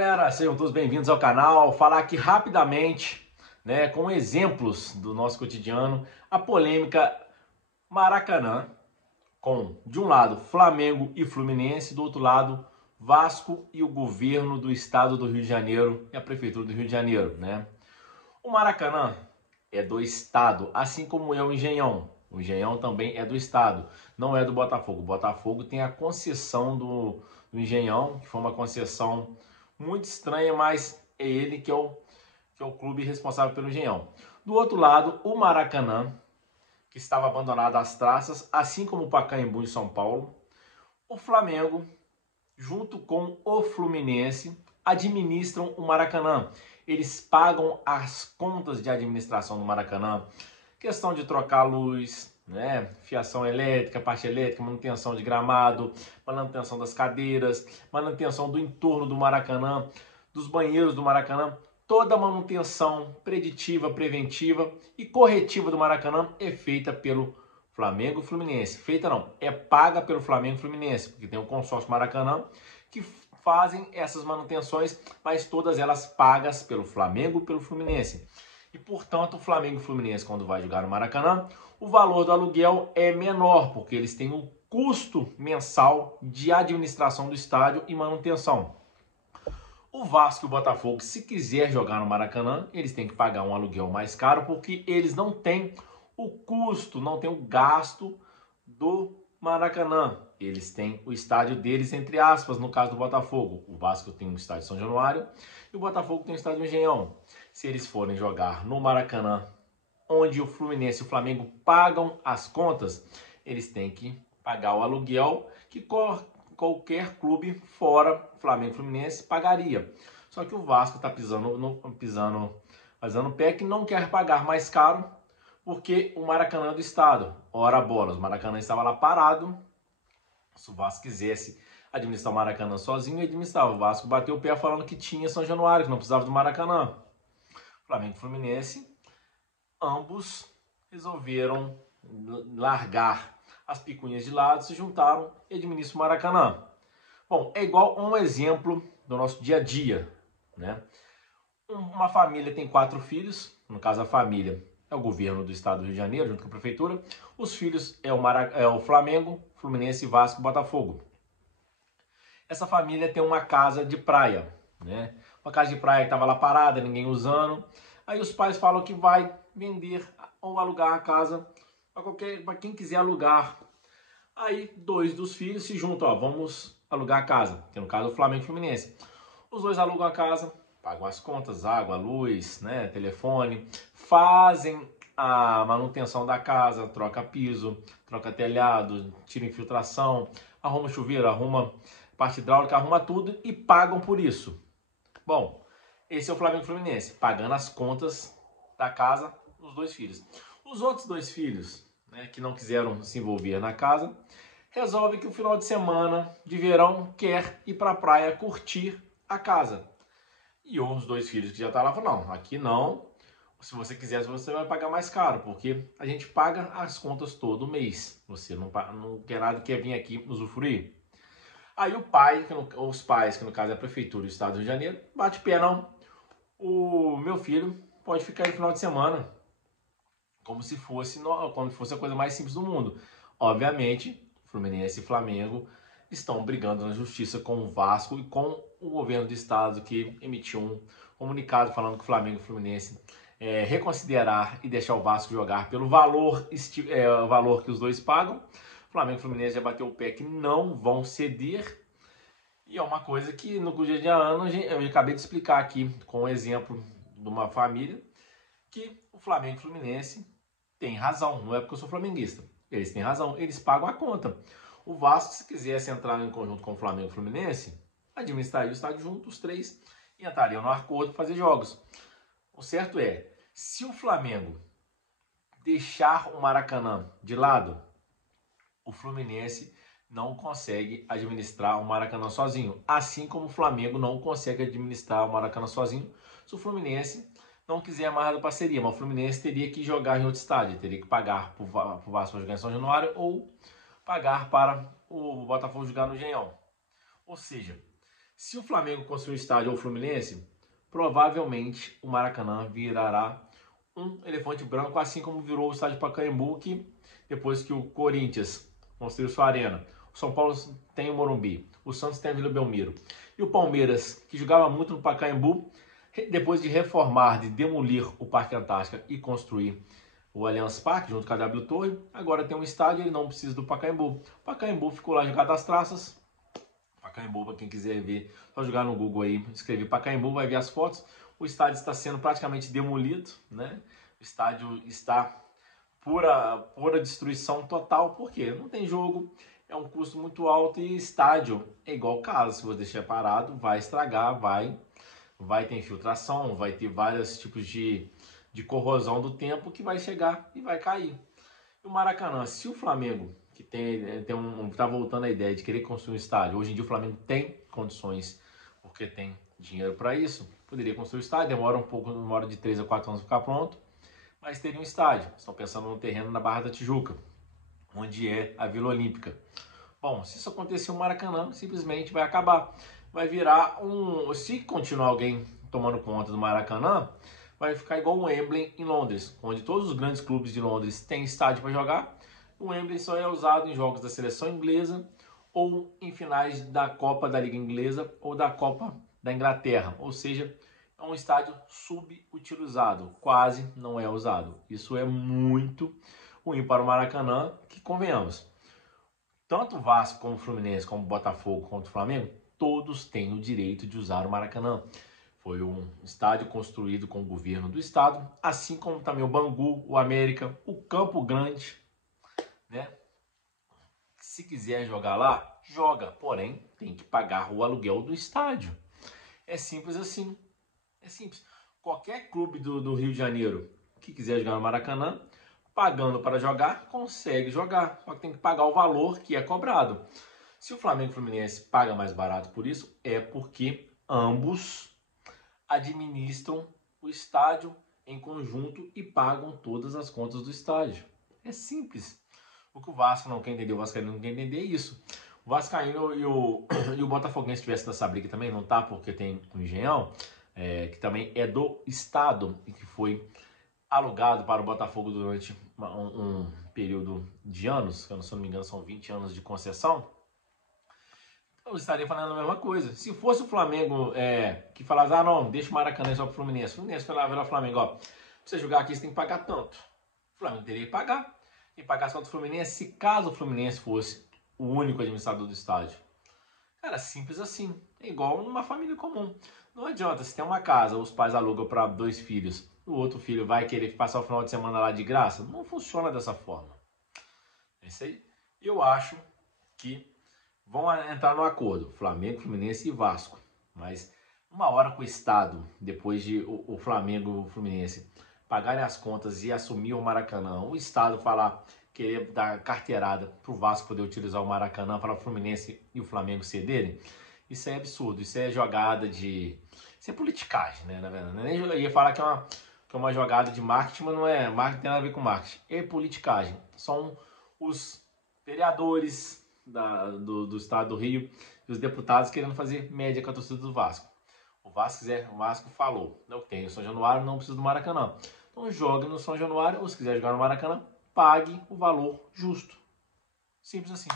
galera, sejam todos bem-vindos ao canal. Falar aqui rapidamente, com exemplos do nosso cotidiano, a polêmica Maracanã, com de um lado Flamengo e Fluminense, do outro lado Vasco e o governo do estado do Rio de Janeiro e a prefeitura do Rio de Janeiro, O Maracanã é do estado, assim como é o Engenhão. O Engenhão também é do estado, não é do Botafogo. O Botafogo tem a concessão do Engenhão, que foi uma concessão muito estranha, mas é ele que é o clube responsável pelo Engenhão. Do outro lado, o Maracanã, que estava abandonado às traças, assim como o Pacaembu em São Paulo. O Flamengo, junto com o Fluminense, administram o Maracanã. Eles pagam as contas de administração do Maracanã. Questão de trocar luz, fiação elétrica, parte elétrica, manutenção de gramado, manutenção das cadeiras, manutenção do entorno do Maracanã, dos banheiros do Maracanã. Toda a manutenção preditiva, preventiva e corretiva do Maracanã é feita pelo Flamengo e Fluminense. Feita não, é paga pelo Flamengo e Fluminense, porque tem o consórcio Maracanã que fazem essas manutenções, mas todas elas pagas pelo Flamengo e pelo Fluminense. E, portanto, o Flamengo e o Fluminense, quando vai jogar no Maracanã, o valor do aluguel é menor, porque eles têm um custo mensal de administração do estádio e manutenção. O Vasco e o Botafogo, se quiser jogar no Maracanã, eles têm que pagar um aluguel mais caro, porque eles não têm o custo, não têm o gasto do Maracanã. Eles têm o estádio deles, entre aspas, no caso do Botafogo. O Vasco tem o estádio São Januário e o Botafogo tem o estádio Engenhão. Se eles forem jogar no Maracanã, onde o Fluminense e o Flamengo pagam as contas, eles têm que pagar o aluguel que qualquer clube fora Flamengo e Fluminense pagaria. Só que o Vasco está fazendo pé que não quer pagar mais caro, porque o Maracanã é do estado. Ora bolas, o Maracanã estava lá parado. Se o Vasco quisesse administrar o Maracanã sozinho, ele administrava. O Vasco bateu o pé falando que tinha São Januário, que não precisava do Maracanã. Flamengo e Fluminense, ambos resolveram largar as picuinhas de lado, se juntaram e administram o Maracanã. Bom, é igual um exemplo do nosso dia a dia, Uma família tem 4 filhos, no caso a família é o governo do estado do Rio de Janeiro, junto com a prefeitura. Os filhos é o Flamengo, Fluminense, Vasco e Botafogo. Essa família tem uma casa de praia, Uma casa de praia que estava lá parada, ninguém usando. Aí os pais falam que vai vender ou alugar a casa para quem quiser alugar. Aí 2 dos filhos se juntam, vamos alugar a casa, que no caso é o Flamengo e o Fluminense. Os 2 alugam a casa, pagam as contas, água, luz, telefone, fazem a manutenção da casa, troca piso, troca telhado, tira infiltração, arruma chuveiro, arruma parte hidráulica, arruma tudo e pagam por isso. Bom, esse é o Flamengo e Fluminense, pagando as contas da casa dos 2 filhos. Os outros 2 filhos, que não quiseram se envolver na casa, resolvem que o final de semana de verão quer ir para a praia curtir a casa. E os 2 filhos que já estão lá falam, não, aqui não, se você quiser você vai pagar mais caro, porque a gente paga as contas todo mês, você não quer nada, quer vir aqui usufruir. Aí os pais, que no caso é a prefeitura do estado do Rio de Janeiro, bate pé, não, o meu filho pode ficar aí no final de semana, como se fosse a coisa mais simples do mundo. Obviamente, Fluminense e Flamengo estão brigando na justiça com o Vasco e com o governo do estado, que emitiu um comunicado falando que o Flamengo e o Fluminense reconsiderar e deixar o Vasco jogar pelo valor que os 2 pagam. O Flamengo e o Fluminense já bateu o pé que não vão ceder. E é uma coisa que no dia de ano eu acabei de explicar aqui com o exemplo de uma família, que o Flamengo e o Fluminense têm razão, não é porque eu sou flamenguista. Eles têm razão, eles pagam a conta. O Vasco, se quisesse entrar em conjunto com o Flamengo e o Fluminense, administraria o estádio junto, os 3, e entrariam no acordo para fazer jogos. O certo é, se o Flamengo deixar o Maracanã de lado, o Fluminense não consegue administrar o Maracanã sozinho. Assim como o Flamengo não consegue administrar o Maracanã sozinho, se o Fluminense não quiser mais da parceria. Mas o Fluminense teria que jogar em outro estádio, teria que pagar para o Vasco para jogar em São Januário ou pagar para o Botafogo jogar no Engenhão. Ou seja, Se o Flamengo construir um estádio ou o Fluminense, provavelmente o Maracanã virará um elefante branco, assim como virou o estádio Pacaembu, que depois que o Corinthians construiu sua arena, o São Paulo tem o Morumbi, o Santos tem a Vila Belmiro, e o Palmeiras, que jogava muito no Pacaembu, depois de reformar, de demolir o Parque Antártica e construir o Allianz Parque, junto com a W Torre, agora tem um estádio e ele não precisa do Pacaembu. O Pacaembu ficou lá jogado às traças. Pacaembu, para quem quiser ver, só jogar no Google aí, escrever Pacaembu, vai ver as fotos. O estádio está sendo praticamente demolido, né? O estádio está pura destruição total, porque não tem jogo, é um custo muito alto e estádio é igual casa, se você deixar parado, vai estragar, vai ter infiltração, vai ter vários tipos de corrosão do tempo que vai chegar e vai cair. E o Maracanã, se o Flamengo, que tá voltando a ideia de querer construir um estádio, hoje em dia o Flamengo tem condições, porque tem dinheiro para isso, poderia construir um estádio, demora de 3 a 4 anos para ficar pronto, mas teria um estádio. Estão pensando num terreno na Barra da Tijuca, onde é a Vila Olímpica. Bom, se isso acontecer, o Maracanã simplesmente vai acabar. Vai virar se continuar alguém tomando conta do Maracanã, vai ficar igual o Wembley em Londres, onde todos os grandes clubes de Londres têm estádio para jogar. O Wembley só é usado em jogos da seleção inglesa ou em finais da Copa da Liga Inglesa ou da Copa da Inglaterra. Ou seja, é um estádio subutilizado, quase não é usado. Isso é muito ruim para o Maracanã, que convenhamos. Tanto o Vasco como o Fluminense, como o Botafogo, como o Flamengo, todos têm o direito de usar o Maracanã. Foi um estádio construído com o governo do estado, assim como também o Bangu, o América, o Campo Grande, né? Se quiser jogar lá, joga, porém tem que pagar o aluguel do estádio. É simples assim, é simples. Qualquer clube do Rio de Janeiro que quiser jogar no Maracanã, pagando para jogar, consegue jogar, só que tem que pagar o valor que é cobrado. Se o Flamengo e o Fluminense pagam mais barato por isso, é porque ambos administram o estádio em conjunto e pagam todas as contas do estádio. É simples. O que o Vasco não quer entender, o Vascaíno não quer entender é isso. O Vascaíno e o Botafoguense estivessem nessa briga também, não tá, porque tem o Engenhão, que também é do estado e que foi alugado para o Botafogo durante um período de anos, que eu não me engano são 20 anos de concessão. Eu estaria falando a mesma coisa. Se fosse o Flamengo que falasse, não, deixa o Maracanã só pro Fluminense. O Fluminense foi lá ver o Flamengo, pra você jogar aqui você tem que pagar tanto. O Flamengo teria que pagar. E pagar só do Fluminense, se caso o Fluminense fosse o único administrador do estádio. Cara, simples assim. É igual numa família comum. Não adianta, se tem uma casa, os pais alugam para 2 filhos, o outro filho vai querer passar o final de semana lá de graça. Não funciona dessa forma. É isso aí. Eu acho que vão entrar no acordo, Flamengo, Fluminense e Vasco. Mas uma hora com o Estado, depois de o Flamengo e o Fluminense pagarem as contas e assumir o Maracanã, o Estado falar, querer dar carteirada para o Vasco poder utilizar o Maracanã, para o Fluminense e o Flamengo cederem, isso é absurdo, isso é jogada de... Isso é politicagem, né? Na verdade, eu ia falar que é uma jogada de marketing, mas não é. Marketing tem nada a ver com marketing. É politicagem. São os vereadores do estado do Rio e os deputados querendo fazer média com a torcida do Vasco. O Vasco falou, não tem o São Januário, não precisa do Maracanã. Então jogue no São Januário, ou se quiser jogar no Maracanã, pague o valor justo. Simples assim.